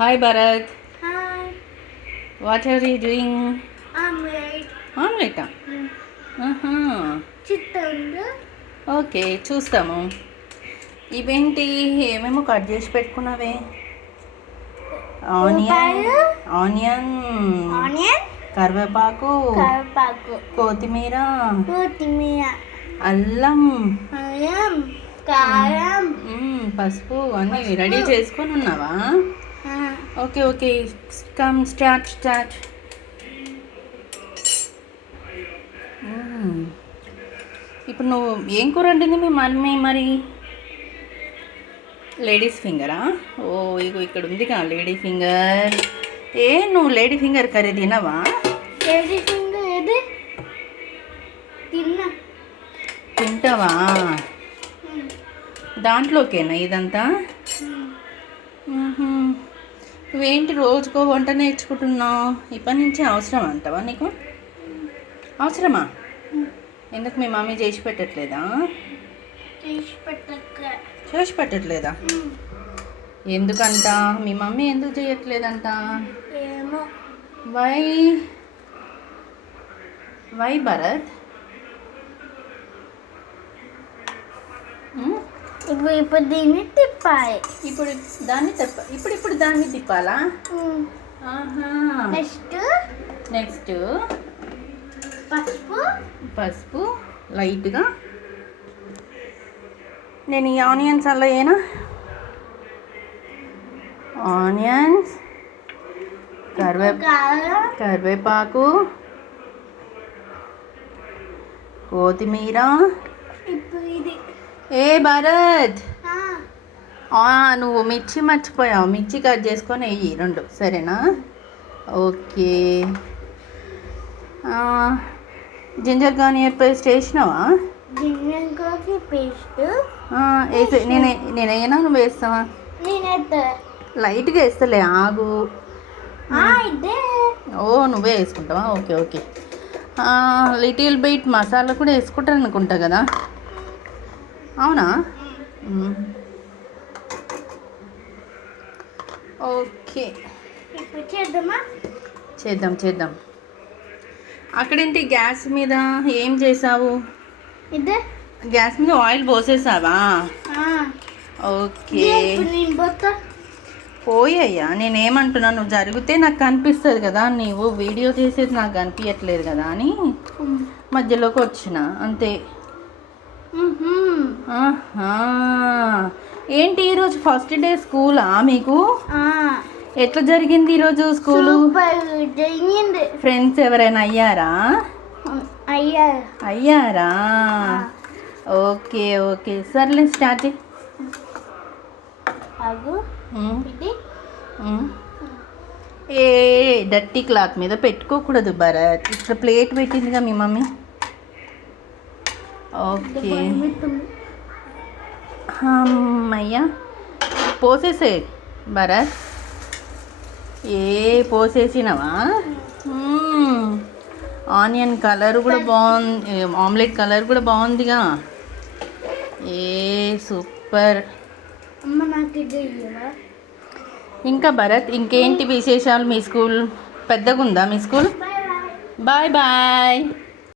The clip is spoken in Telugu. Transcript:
Hi Bharat, Hi, what are you doing? omelette. Omelette. ఆహా చిత్తంలో ఓకే చూస్తాము. ఇవేంటి ఏమేమో కట్ చేసి పెట్టుకున్నావే? ఆనియన్ ఉల్లిపాయలు, ఆనియన్ ఆనియన్, కరివేపాకు కరివేపాకు, కొత్తిమీర కొత్తిమీర, అల్లం అల్లం, కారం. పసుపు అన్నీ రెడీ చేసుకొని ఉన్నావా? ఆ, ఓకే ఓకే కమ్ స్టార్ట్. ఇప్పుడు నువ్వు ఏం కూర వండింది మీ మమ్మీ మరి? లేడీస్ ఫింగరా? ఓ ఇగో ఇక్కడ ఉందిగా లేడీ ఫింగర్. నువ్వు లేడీ ఫింగర్ కర్రీ తినవా? లేడీ ఫింగర్ ఏది? తిన్నా. తింటావా? దాంట్లోకేనా ఇదంతా? నువ్వేంటి రోజుకో వంట నేర్చుకుంటున్నావు? ఇప్పటి నుంచి అవసరం అంటావా నీకు? అవసరమా? ఎందుకు మీ మమ్మీ చేసి పెట్టట్లేదా? చేసి పెట్టట్లేదా? ఎందుకంట? మీ మమ్మీ ఎందుకు చేయట్లేదంట? ఏమో. వై భరత్? ఇప్పుడు దీన్ని తిప్పాలి. ఇప్పుడు దాన్ని ఇప్పుడు దాన్ని తిప్పాలా? ఆహా. నెక్స్ట్ పసుపు లైట్గా. నేను ఈ ఆనియన్స్ అలా ఏనా? ఆనియన్స్, కరివేపాకు, కొత్తిమీర. భరత్, నువ్వు మిర్చి మర్చిపోయావు. మిర్చి కట్ చేసుకొని వెయ్యి 2, సరేనా? ఓకే. జింజర్ గార్లిక్ పేస్ట్ వేసినావా? నేను వేయనా, నువ్వు వేస్తావా? లైట్గా వేస్తలే, ఆగు. నువ్వే వేసుకుంటావా? ఓకే. లిటిల్ బిట్ మసాలా కూడా వేసుకుంటారు అనుకుంటా కదా? అవునా? ఓకే, చేద్దాం. అక్కడేంటి గ్యాస్ మీద ఏం చేసావు? గ్యాస్ మీద ఆయిల్ పోసేసావా? ఓకే. పోయయ్యా, నేనేమంటున్నా, నువ్వు జరిగితే నాకు కనిపిస్తుంది కదా, నీవు వీడియో చేసేది నాకు కనిపించట్లేదు కదా అని మధ్యలోకి వచ్చిన అంతే. ఏంటి ఈరోజు ఫస్ట్ డే స్కూలా మీకు? ఎట్లా జరిగింది ఈరోజు స్కూలు? ఫ్రెండ్స్ ఎవరైనా అయ్యారా? ఓకే సర్లే, స్టార్ట్. డర్టీ క్లాత్ మీద పెట్టుకోకూడదు భరత్. ఇక్కడ ప్లేట్ పెట్టిందిగా మీ మమ్మీ. ఓకే అమ్మయ్యా, పోసేసే భరత్. పోసేసినవా? ఆనియన్ కలర్ కూడా బాగుంది, ఆమ్లెట్ కలర్ కూడా బాగుందిగా. సూపర్. ఇంకా భరత్, ఇంకేంటి విశేషాలు? మీ స్కూల్ పెద్దగా ఉందా? మీ స్కూల్? బాయ్.